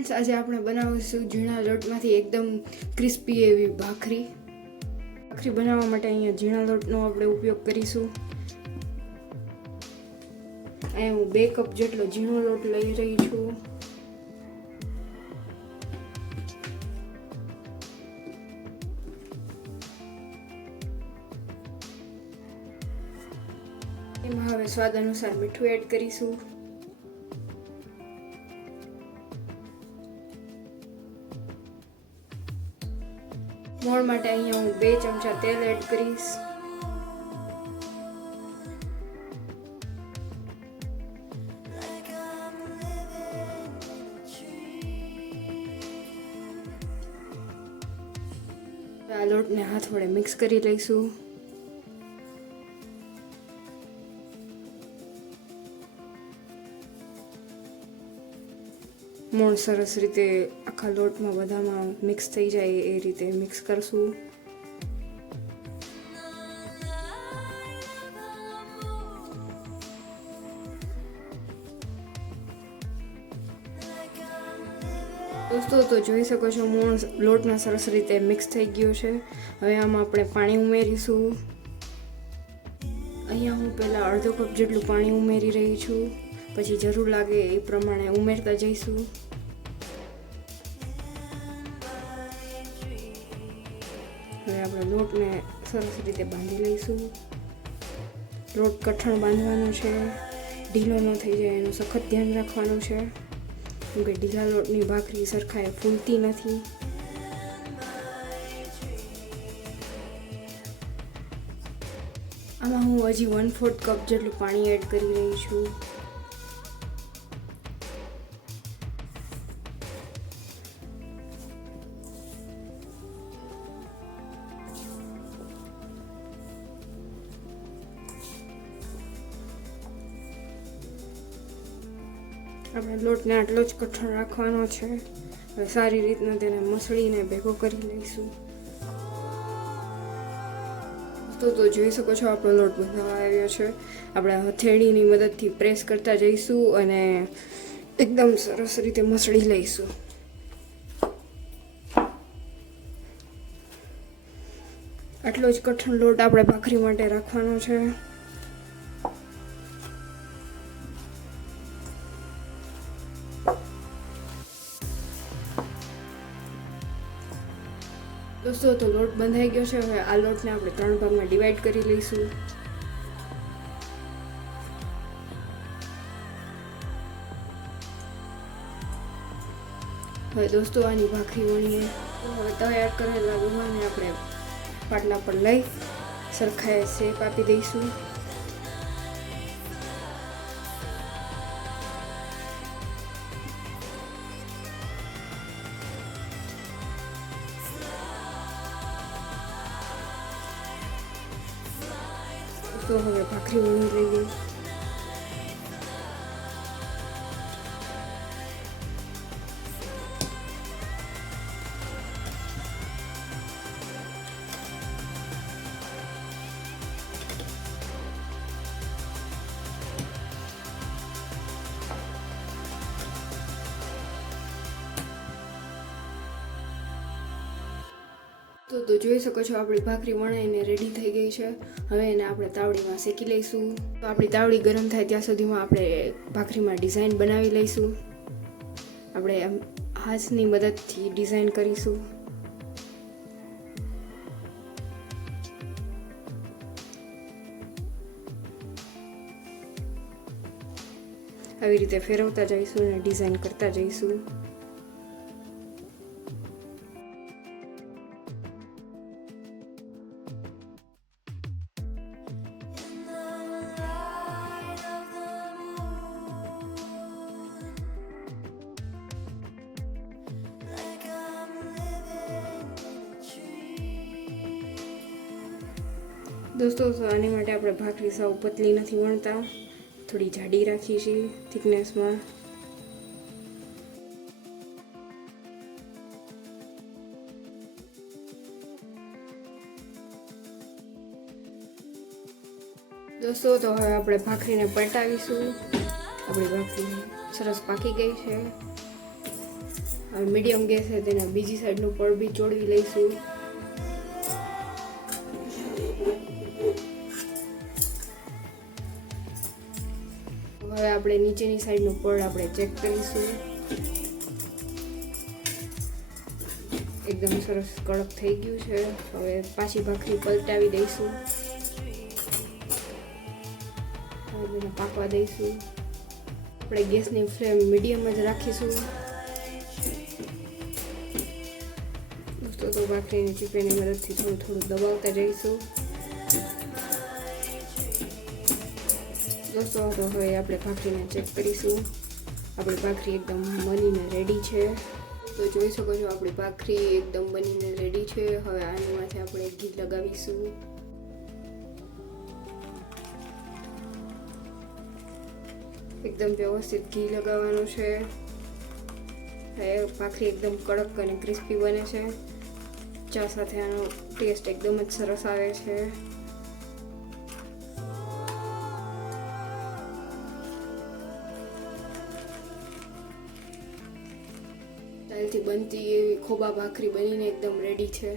Friends, આજે આપણે બનાવીશું ઝીણા લોટમાંથી એકદમ ક્રિસ્પી એવી ભાખરી બનાવવા માટે અહીંયા ઝીણા લોટનો આપણે ઉપયોગ કરીશું। અહીંયા હું 2 કપ જેટલો ઝીણો લોટ લઈ રહી છું। એમાં હવે સ્વાદ અનુસાર મીઠું એડ કરીશું। મોણ માટે અહીંયા હું 2 ચમચા તેલ એડ કરીશ। આ લોટને હાથ વડે મિક્સ કરી લઈશું। મોણ સરસ રીતે આખા લોટમાં બધામાં મિક્સ થઈ જાય એ રીતે મિક્સ કરશું। દોસ્તો, તો જોઈ શકો છો મોણ લોટમાં સરસ રીતે મિક્સ થઈ ગયો છે। હવે આમાં આપણે પાણી ઉમેરીશું। અહીંયા હું પહેલાં અડધો કપ જેટલું પાણી ઉમેરી રહી છું, પછી જરૂર લાગે એ પ્રમાણે ઉમેરતા જઈશું। હવે આપણે લોટને સરસ રીતે બાંધી લઈશું। લોટ કઠણ બાંધવાનો છે, ઢીલો ન થઈ જાય એનું સખત ધ્યાન રાખવાનું છે, કેમ કે ઢીલા લોટની ભાખરી સરખાએ ફૂલતી નથી। આમાં હું હજી 1/4 કપ જેટલું પાણી એડ કરી રહી છું। આપણે લોટને આટલો જ કઠણ રાખવાનો છે। હવે સારી રીતના તેને મસળીને ભેગો કરી લઈશું। તો જોઈ શકો છો આપણો લોટ બંધાવા આવ્યો છે। આપણે હથેળીની મદદથી પ્રેસ કરતા જઈશું અને એકદમ સરસ રીતે મસળી લઈશું। આટલો જ કઠણ લોટ આપણે ભાખરી માટે રાખવાનો છે। દોસ્તો, તો લોટ બંધાઈ ગયો છે। હવે આ લોટને આપણે 3 ભાગમાં ડિવાઈડ કરી લઈશું। હવે દોસ્તો, આની ભાખરી વણીએ। હવે તૈયાર કરેલા રૂમાને આપણે પાટલા પર લઈ સરખાએ શેપ આપી દઈશું। તો હવે ભાખરી વણી લઈએ। તો જોઈ શકો છો આપણી ભાખરી વણાઈને રેડી થઈ ગઈ છે। હવે એને આપણે તાવડીમાં શેકી લઈશું। તો આપણી તાવડી ગરમ થાય ત્યાં સુધીમાં આપણે ભાખરીમાં ડિઝાઇન બનાવી લઈશું। આપણે હાથની મદદથી ડિઝાઇન કરીશું। આવી રીતે ફેરવતા જઈશું અને ડિઝાઇન કરતા જઈશું। દોસ્તો, તો આની માટે આપણે ભાખરી સાવ પતલી નથી વણતા, થોડી જાડી રાખી છે થિકનેસમાં। દોસ્તો, તો હવે આપણે ભાખરીને પલટાવીશું। આપણી ભાખરી સરસ પાકી ગઈ છે। હવે મીડિયમ ગેસે તેના બીજી સાઈડનું પડ બી ચોળવી લઈશું. હવે આપણે નીચેની સાઈડનું પડ આપણે ચેક કરીશું. એકદમ સરસ કડક થઈ ગયું છે. હવે પાછી ભાખરી પલટાવી દઈશું. હવે તેને પાકવા દઈશું. આપણે ગેસની ફ્લેમ મીડિયમ જ રાખીશું. દોસ્તો તો ભાખરીની ચીપીની મદદથી થોડું થોડું દબાવતા જઈશું. દોસ્તો તો હવે આપણે ભાખરીને ચેક કરીશું. આપણી ભાખરી એકદમ બનીને રેડી છે. તો જોઈ શકો છો આપણી ભાખરી એકદમ બનીને રેડી છે. હવે આની માથે આપણે ઘી લગાવીશું. એકદમ વ્યવસ્થિત ઘી લગાવવાનું છે. ભાખરી એકદમ કડક અને ક્રિસ્પી બને છે. ચા સાથે આનો ટેસ્ટ એકદમ જ સરસ આવે છે. સ્ટાઇલથી બનતી એવી ખોબા ભાખરી બનીને એકદમ રેડી છે.